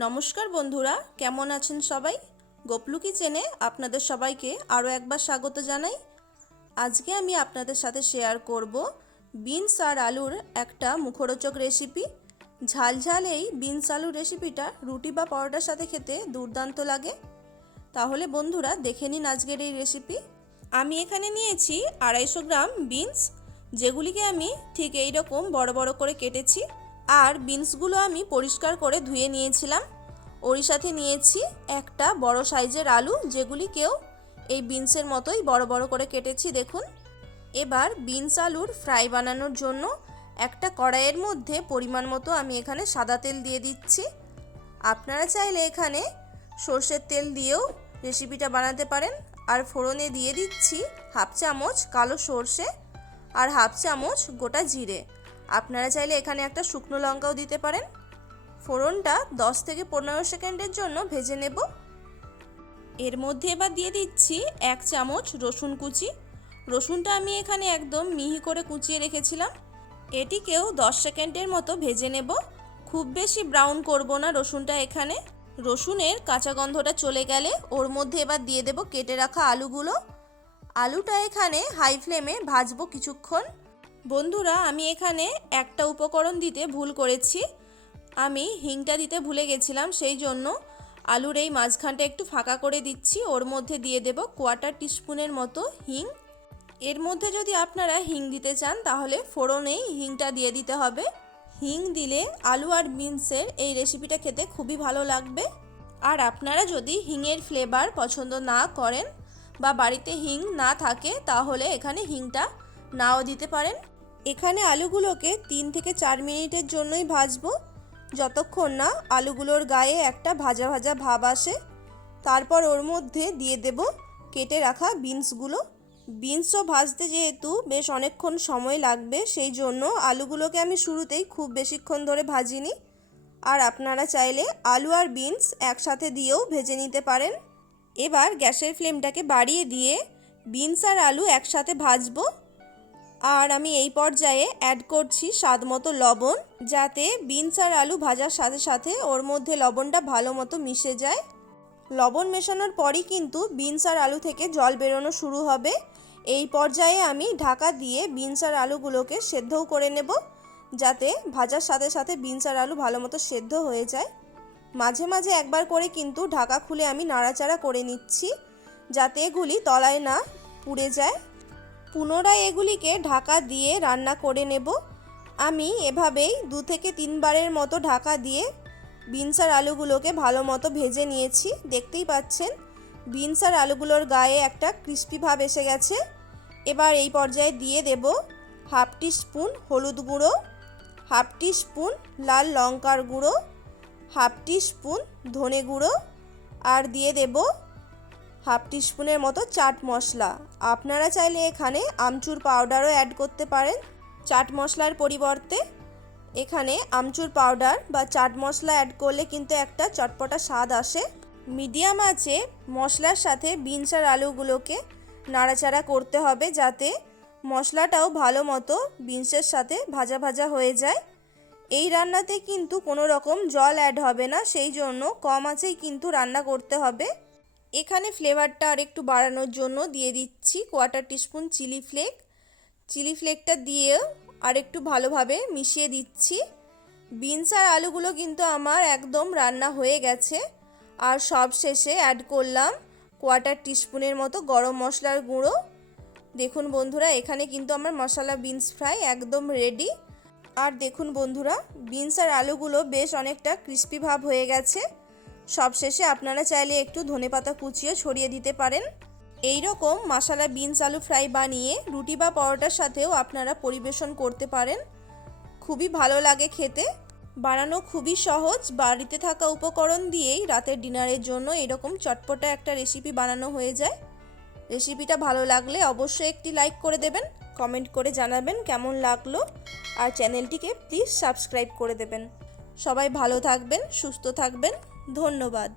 নমস্কার বন্ধুরা, কেমন আছেন সবাই? গোপলু কিচেনে আপনাদের সবাইকে আরও একবার স্বাগত জানাই। আজকে আমি আপনাদের সাথে শেয়ার করব বিনস আর আলুর একটা মুখরোচক রেসিপি। ঝাল ঝাল এই বিনস আলুর রেসিপিটা রুটি বা পরোটার সাথে খেতে দুর্দান্ত লাগে। তাহলে বন্ধুরা, দেখে নিন আজকের এই রেসিপি। আমি এখানে নিয়েছি আড়াইশো গ্রাম বিনস, যেগুলিকে আমি ঠিক এই রকম বড় বড় করে কেটেছি। আর বিনসগুলো আমি পরিষ্কার করে ধুয়ে নিয়েছিলাম। ওরই সাথে নিয়েছি একটা বড় সাইজের আলু যেগুলিকেও এই বিনসের মতোই বড় বড় করে কেটেছি, দেখুন। এবার বিনস আলুর ফ্রাই বানানোর জন্য একটা কড়াইয়ের মধ্যে পরিমাণ মতো আমি এখানে সাদা তেল দিয়ে দিচ্ছি। আপনারা চাইলে এখানে সর্ষের তেল দিয়েও রেসিপিটা বানাতে পারেন। আর ফোড়নে দিয়ে দিচ্ছি হাফ চামচ কালো সর্ষে আর হাফ চামচ গোটা জিরে। আপনারা চাইলে এখানে একটা শুকনো লঙ্কাও দিতে পারেন। ফোড়নটা 10 থেকে পনেরো সেকেন্ডের জন্য ভেজে নেব। এর মধ্যে এবার দিয়ে দিচ্ছি এক চামচ রসুন কুচি। রসুনটা আমি এখানে একদম মিহি করে কুচিয়ে রেখেছিলাম। এটিকেও 10 সেকেন্ডের মতো ভেজে নেব। খুব বেশি ব্রাউন করব না রসুনটা এখানে। রসুনের কাঁচা গন্ধটা চলে গেলে ওর মধ্যে এবার দিয়ে দেব কেটে রাখা আলুগুলো। আলুটা এখানে হাই ফ্লেমে ভাজবো কিছুক্ষণ। বন্ধুরা, আমি এখানে একটা উপকরণ দিতে ভুল করেছি। আমি হিংটা দিতে ভুলে গেছিলাম, সেই জন্য আলুর এই মাঝখানটা একটু ফাঁকা করে দিচ্ছি। ওর মধ্যে দিয়ে দেব কোয়ার্টার টিস্পুনের মতো হিং। এর মধ্যে যদি আপনারা হিং দিতে চান, তাহলে ফোড়নেই হিংটা দিয়ে দিতে হবে। হিং দিলে আলু আর বিনসের এই রেসিপিটা খেতে খুবই ভালো লাগবে। আর আপনারা যদি হিংয়ের ফ্লেভার পছন্দ না করেন বা বাড়িতে হিং না থাকে, তাহলে এখানে হিংটা নাও দিতে পারেন। এখানে আলুগুলোকে তিন থেকে চার মিনিটের জন্যই ভাজবো। যতক্ষণ না আলুগুলোর গায়ে একটা ভাজা ভাজা ভাব আসে, তারপর ওর মধ্যে দিয়ে দেব কেটে রাখা বিনসগুলো। বিনসও ভাজতে যেহেতু বেশ অনেকক্ষণ সময় লাগবে, সেই জন্য আলুগুলোকে আমি শুরুতেই খুব বেশিক্ষণ ধরে ভাজিনি। আর আপনারা চাইলে আলু আর বিনস একসাথে দিয়েও ভেজে নিতে পারেন। এবার গ্যাসের ফ্লেমটাকে বাড়িয়ে দিয়ে বিনস আর আলু একসাথে ভাজবো। আর আমি এই পর্যায়ে অ্যাড করছি স্বাদ মতো লবণ, যাতে বিনস আর আলু ভাজার সাথে সাথে ওর মধ্যে লবণটা ভালো মতো মিশে যায়। লবণ মেশানোর পরই কিন্তু বিনস আর আলু থেকে জল বেরোনো শুরু হবে। এই পর্যায়ে আমি ঢাকা দিয়ে বিনস আর আলুগুলোকে সেদ্ধও করে নেব, যাতে ভাজার সাথে সাথে বিনস আর আলু ভালো মতো সেদ্ধ হয়ে যায়। মাঝে মাঝে একবার করে কিন্তু ঢাকা খুলে আমি নাড়াচাড়া করে নিচ্ছি, যাতে এগুলি তলায় না পুড়ে যায়। পুনরায় এগুলিকে ঢাকা দিয়ে রান্না করে নেব। আমি এভাবেই দু থেকে তিনবারের মতো ঢাকা দিয়ে বিনস আর আলুগুলোকে ভালো মতো ভেজে নিয়েছি। দেখতেই পাচ্ছেন বিনস আর আলুগুলোর গায়ে একটা ক্রিস্পি ভাব এসে গেছে। এবার এই পর্যায়ে দিয়ে দেব হাফ টি স্পুন হলুদ গুঁড়ো, হাফ টি স্পুন লাল লঙ্কার গুঁড়ো, হাফ টি স্পুন ধনে গুঁড়ো, আর দিয়ে দেব হাফ টিস্পুনের মতো চাট মশলা। আপনারা চাইলে এখানে আমচুর পাউডারও অ্যাড করতে পারেন। চাট মশলার পরিবর্তে এখানে আমচুর পাউডার বা চাট মশলা অ্যাড করলে কিন্তু একটা চটপটা স্বাদ আসে। মিডিয়াম আছে মশলার সাথে বিনস আর আলুগুলোকে নাড়াচাড়া করতে হবে যাতে মশলাটাও ভালো মতো বিনসের সাথে ভাজা ভাজা হয়ে যায়। এই রান্নাতে কিন্তু কোনো রকম জল অ্যাড হবে না, সেই জন্য কম আঁচেই কিন্তু রান্না করতে হবে। এখানে ফ্লেভারটা আর একটু বাড়ানোর জন্য দিয়ে দিচ্ছি quarter teaspoon chilli flake. Chilli ফ্লেকটা দিয়েও আর একটু ভালোভাবে মিশিয়ে দিচ্ছি। বিনস আর আলুগুলো কিন্তু আমার একদম রান্না হয়ে গেছে। আর সব শেষে অ্যাড করলাম কোয়ার্টার টিস্পুনের মতো গরম মশলার গুঁড়ো। দেখুন বন্ধুরা, এখানে কিন্তু আমার মশলা বিনস ফ্রাই একদম রেডি আর দেখুন বন্ধুরা, বিনস আর আলুগুলো বেশ অনেকটা ক্রিস্পি ভাব হয়ে গেছে। সবশেষে আপনারা চাইলে একটু ধনেপাতা কুচিও ছড়িয়ে দিতে পারেন। এই রকম মশালা বিনস আলু ফ্রাই বানিয়ে রুটি বা পরোটার সাথেও আপনারা পরিবেশন করতে পারেন। খুবই ভালো লাগে খেতে। বানানো খুবই সহজ। বাড়িতে থাকা উপকরণ দিয়েই রাতের ডিনারের জন্য এরকম চটপটা একটা রেসিপি বানানো হয়ে যায়। রেসিপিটা ভালো লাগলে অবশ্যই একটি লাইক করে দেবেন, কমেন্ট করে জানাবেন কেমন লাগল। আর চ্যানেলটিকে প্লিজ সাবস্ক্রাইব করে দেবেন। সবাই ভালো থাকবেন, সুস্থ থাকবেন। ধন্যবাদ।